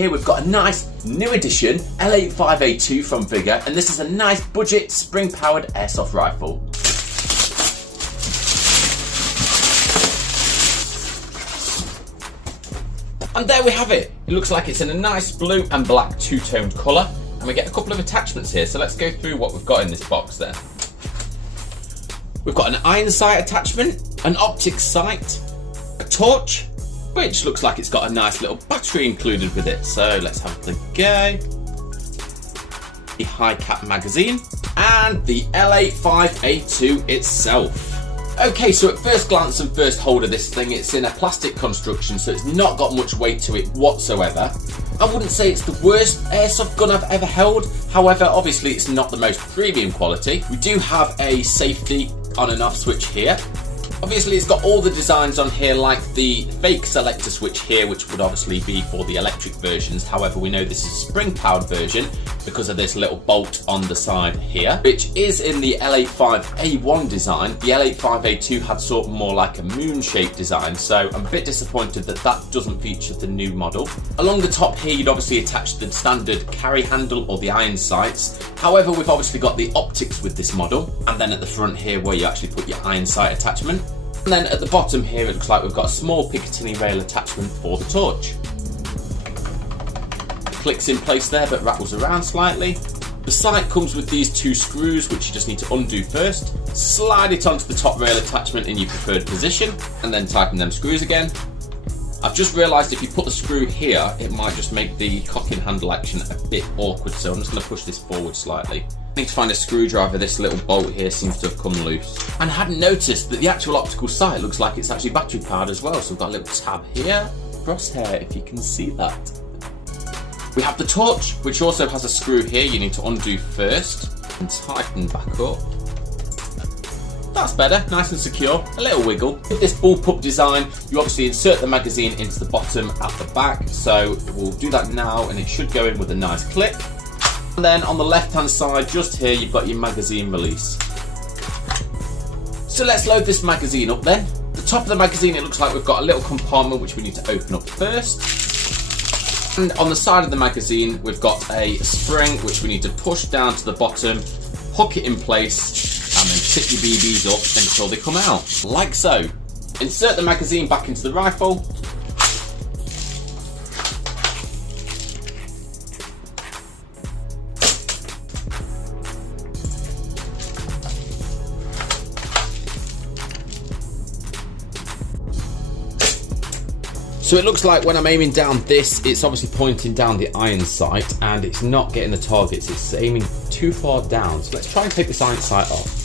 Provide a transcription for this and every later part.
Here we've got a nice new edition L85A2 from Vigor, and this is a nice budget spring-powered airsoft rifle. And there we have it. It looks like it's in a nice blue and black two-toned colour, and we get a couple of attachments here, so let's go through what we've got in this box then. We've got an iron sight attachment, an optic sight, a torch, which looks like it's got a nice little battery included with it, so let's have a go. The high cap magazine, and the L85A2 itself. Okay, so at first glance and first hold of this thing, it's in a plastic construction, so it's not got much weight to it whatsoever. I wouldn't say it's the worst airsoft gun I've ever held, however, obviously it's not the most premium quality. We do have a safety on and off switch here. Obviously it's got all the designs on here, like the fake selector switch here, which would obviously be for the electric versions. However, we know this is a spring powered version because of this little bolt on the side here, which is in the L85A1 design. The L85A2 had sort of more like a moon shaped design, so I'm a bit disappointed that that doesn't feature the new model. Along the top here, you'd obviously attach the standard carry handle or the iron sights. However, we've obviously got the optics with this model, and then at the front here where you actually put your iron sight attachment. And then at the bottom here, it looks like we've got a small Picatinny rail attachment for the torch. Clicks in place there, but rattles around slightly. The sight comes with these two screws, which you just need to undo first. Slide it onto the top rail attachment in your preferred position, and then tighten them screws again. I've just realised if you put the screw here, it might just make the cocking handle action a bit awkward, so I'm just going to push this forward slightly. I need to find a screwdriver. This little bolt here seems to have come loose. And I hadn't noticed that the actual optical sight looks like it's actually battery powered as well, so we've got a little tab here. Crosshair, if you can see that. We have the torch, which also has a screw here you need to undo first and tighten back up. That's better, nice and secure, a little wiggle. With this bullpup design, you obviously insert the magazine into the bottom at the back, so we'll do that now and it should go in with a nice click. And then on the left hand side, just here, you've got your magazine release. So let's load this magazine up then. The top of the magazine, it looks like we've got a little compartment which we need to open up first. And on the side of the magazine, we've got a spring which we need to push down to the bottom, hook it in place, and then tip your BBs up until they come out, like so. Insert the magazine back into the rifle. So it looks like when I'm aiming down this, it's obviously pointing down the iron sight and it's not getting the targets, it's aiming too far down. So let's try and take this iron sight off.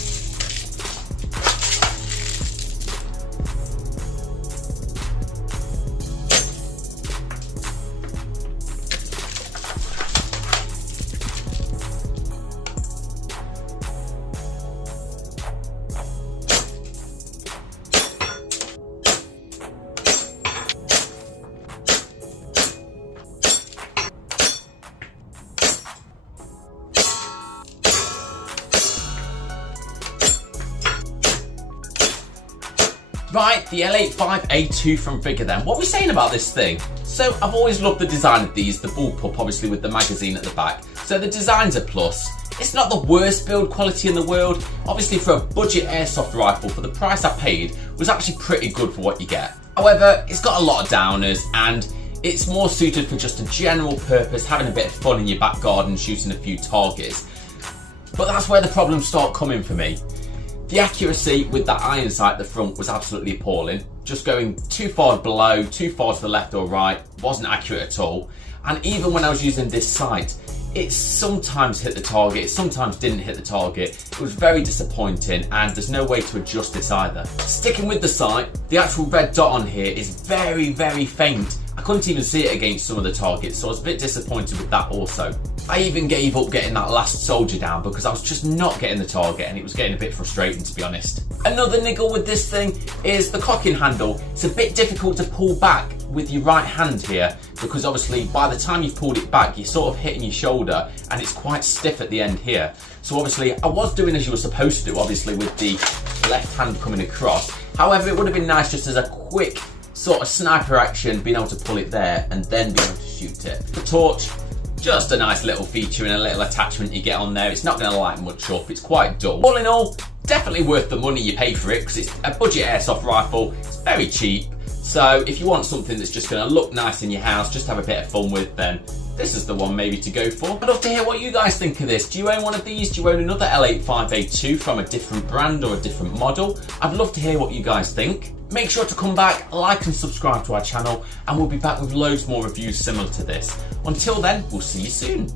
Right, the L85A2 from Vigor then. What are we saying about this thing? So I've always loved the design of these, the bullpup obviously with the magazine at the back. So the design's a plus. It's not the worst build quality in the world. Obviously for a budget airsoft rifle, for the price I paid, was actually pretty good for what you get. However, it's got a lot of downers and it's more suited for just a general purpose, having a bit of fun in your back garden, shooting a few targets. But that's where the problems start coming for me. The accuracy with that iron sight at the front was absolutely appalling. Just going too far below, too far to the left or right, wasn't accurate at all. And even when I was using this sight, it sometimes hit the target, it sometimes didn't hit the target. It was very disappointing and there's no way to adjust this either. Sticking with the sight, the actual red dot on here is very, very faint. I couldn't even see it against some of the targets, so I was a bit disappointed with that also. I even gave up getting that last soldier down because I was just not getting the target and it was getting a bit frustrating, to be honest. Another niggle with this thing is the cocking handle. It's a bit difficult to pull back with your right hand here because obviously by the time you've pulled it back, you're sort of hitting your shoulder and it's quite stiff at the end here. So obviously I was doing as you were supposed to, obviously with the left hand coming across. However, it would have been nice just as a quick sort of sniper action, being able to pull it there and then being able to shoot it. The torch, just a nice little feature and a little attachment you get on there. It's not going to light much up, it's quite dull. All in all, definitely worth the money you pay for it because it's a budget airsoft rifle. It's very cheap. So if you want something that's just going to look nice in your house, just have a bit of fun with, then this is the one maybe to go for. I'd love to hear what you guys think of this. Do you own one of these? Do you own another L85A2 from a different brand or a different model? I'd love to hear what you guys think. Make sure to come back, like and subscribe to our channel, and we'll be back with loads more reviews similar to this. Until then, we'll see you soon.